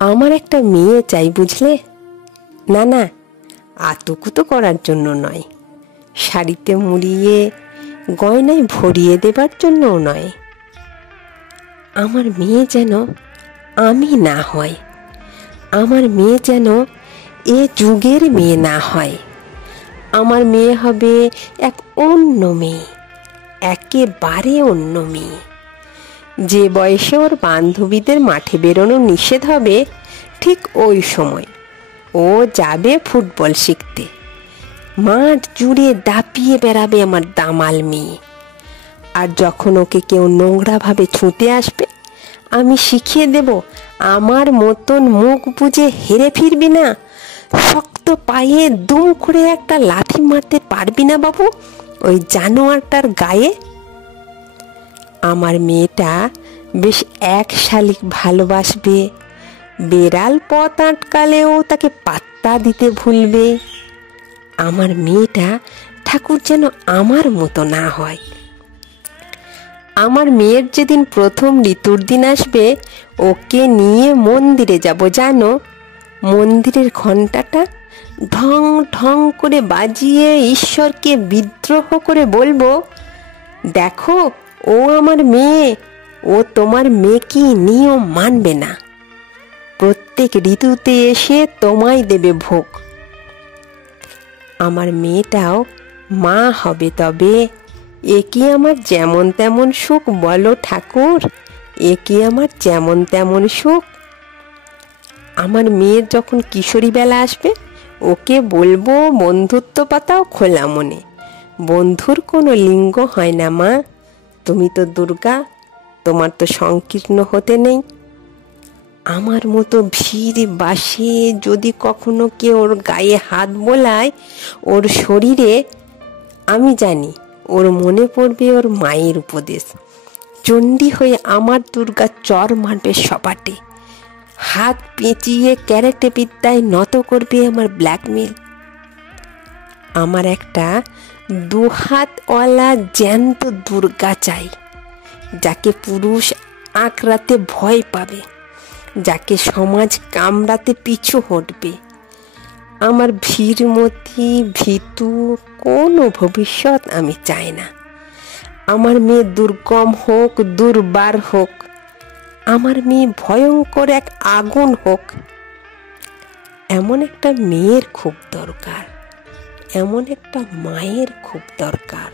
আমার একটা মেয়ে চাই, বুঝলে? না না, আতুকুতো করার জন্য নয়, শাড়িতে মুড়িয়ে গয়নায় ভরিয়ে দেবার জন্যও নয়। আমার মেয়ে যেন আমি না হয়, আমার মেয়ে যেন এ যুগের মেয়ে না হয়। আমার মেয়ে হবে এক অন্য মেয়ে, একেবারে অন্য মেয়ে। যে বয়সে ওর বান্ধবীদের মাঠে বেরোনো নিষেধ হবে, ঠিক ওই সময় ও যাবে ফুটবল শিখতে। মাঠ জুড়ে দাপিয়ে বেড়াবে আমার দামাল মেয়ে। আর যখন ওকে কেউ নোংরাভাবে ছুঁতে আসবে, আমি শিখিয়ে দেব, আমার মতন মুখ বুজে হেরে ফিরবি না। শক্ত পায়ে দুম করে একটা লাথি মারতে পারবি না বাবু ওই জানোয়ারটার গায়ে। আমার মেয়েটা বেশ এক শালিক ভালোবাসবে, বেড়াল পথ আটকালেও তাকে পাত্তা দিতে ভুলবে। আমার মেয়েটা ঠাকুর যেন আমার মতো না হয়। আমার মেয়ের যেদিন প্রথম ঋতুর দিন আসবে, ওকে নিয়ে মন্দিরে যাব জানো। মন্দিরের ঘণ্টাটা ঢং ঢং করে বাজিয়ে ঈশ্বরকে বিদ্রোহ করে বলবো, দেখো ও আমার মেয়ে, ও তোমার মেয়েকে নিয়ম মানবে না, প্রত্যেক ঋতুতে এসে তোমায় দেবে ভোগ। আমার মেয়েটাও মা হবে তবে। এ কি আমার যেমন তেমন সুখ বলো ঠাকুর? এ কি আমার যেমন তেমন সুখ? আমার মেয়ের যখন কিশোরী বেলা আসবে, ওকে বলবো বন্ধুত্ব পাতাও খোলা মনে। বন্ধুর কোনো লিঙ্গ হয় না মা, তুমি তো দুর্গা, তোমার তো সংকীর্ণ হতে নেই। আমার মতো ভিড় বাসে যদি কখনো কেউ ওর গায়ে হাত বোলায়, ওর শরীরে, আমি জানি ওর মনে পড়বে ওর মায়ের উপদেশ। চণ্ডী হয়ে আমার দুর্গা চর মারবে সপাটে, হাত পেঁচিয়ে ক্যারেটে বিদ্যায় নত করবে আমার ব্ল্যাকমেল। আমার একটা দুহাতওয়ালা জ্যান্ত দুর্গা চাই, যাকে পুরুষ আঁকড়াতে ভয় পাবে, যাকে সমাজ কামড়াতে পিছু হটবে। আমার ভীরমতি ভীতু কোনো ভবিষ্যৎ আমি চাই না। আমার মেয়ে দুর্গম হোক, দুর্বার হোক, আমার মেয়ে ভয়ঙ্কর এক আগুন হোক। এমন একটা মেয়ের খুব দরকার, এমন একটা মায়ের খুব দরকার।